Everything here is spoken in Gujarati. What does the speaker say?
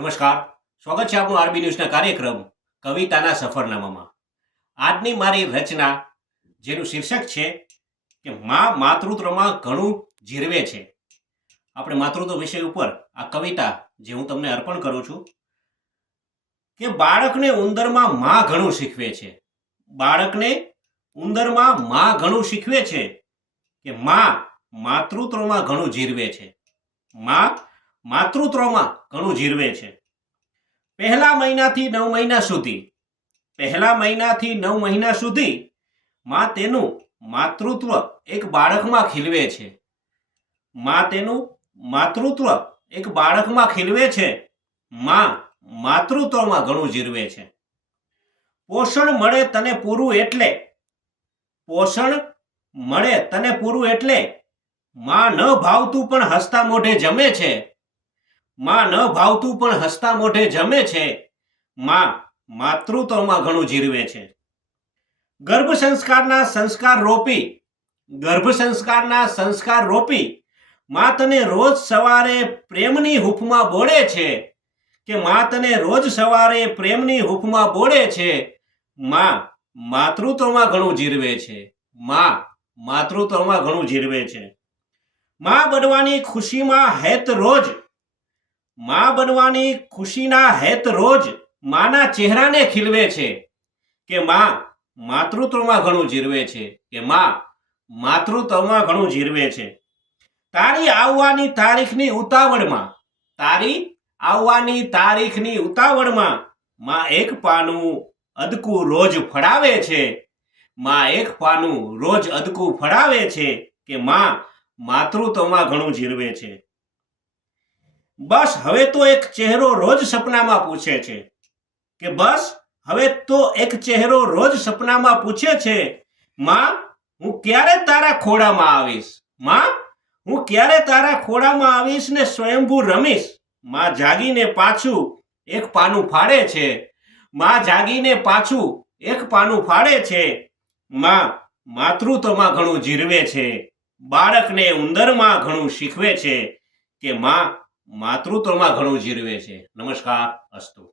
નમસ્કાર. સ્વાગત છે આપણું આરબી ન્યૂઝના કાર્યક્રમ કવિતાના સફરનામામાં. આજની મારી રચના, જેનું શીર્ષક છે કે માં માતૃત્વમાં ઘણું જીરવે છે. આપણે માતૃત્વ વિષય ઉપર આ કવિતા જે હું તમને અર્પણ કરું છું કે બાળકને ઉંદરમાં માં ઘણું શીખવે છે. બાળકને ઉંદરમાં માં ઘણું શીખવે છે કે માં માતૃત્વમાં ઘણું જીરવે છે. માં માતૃત્વમાં ઘણું જીરવે છે. પહેલા મહિનાથી 9 મહિના સુધી માં તેનું માતૃત્વ એક બાળકમાં ખીલવે છે. માં તેનું માતૃત્વ એક બાળકમાં ખીલવે છે. માં માતૃત્વમાં ઘણું જીરવે છે. પોષણ મળે તને પૂરું એટલે માં ન ભાવતું પણ હસતા મોઢે જમે છે. માં ન ભાવતું પણ હસતા મોઢે જમે છે. માં માતૃત્વમાં ઘણું જીરવે છે. ગર્ભ સંસ્કારના સંસ્કાર રોપી માં તને રોજ સવારે પ્રેમની હૂંફમાં બોળે છે કે માં તને રોજ સવારે પ્રેમની હૂંફમાં બોળે છે. માં માતૃત્વમાં ઘણું જીરવે છે. માં માતૃત્વમાં ઘણું જીરવે છે. માં બનવાની ખુશીના હેત રોજ માના ચહેરાને ખીલવે છે કે માં માતૃત્વમાં ઘણું જીરવે છે. કે માં માતૃત્વમાં ઘણું જીરવે છે. તારી આવવાની તારીખની ઉતાવળમાં માં એક પાનું અદકું રોજ ફળાવે છે. માં એક પાનું રોજ અદકું ફળાવે છે કે માં માતૃત્વમાં ઘણું જીરવે છે. બસ હવે તો એક ચહેરો રોજ સપનામાં પૂછે છે કે માં હું ક્યારે તારા ખોળામાં આવીશ. માં હું ક્યારે તારા ખોળામાં આવીશ ને સ્વયંભૂ રમીશ. માં જાગીને પાછું એક પાનું ફાડે છે. માં જાગીને પાછું એક પાનું ફાડે છે. માં માતૃત્વમાં ઘણું જીરવે છે. બાળકને ઉંદરમાં ઘણું શીખવે છે કે માં માતૃત્વમાં ઘણું જીરવે છે. નમસ્કાર. અસ્તુ.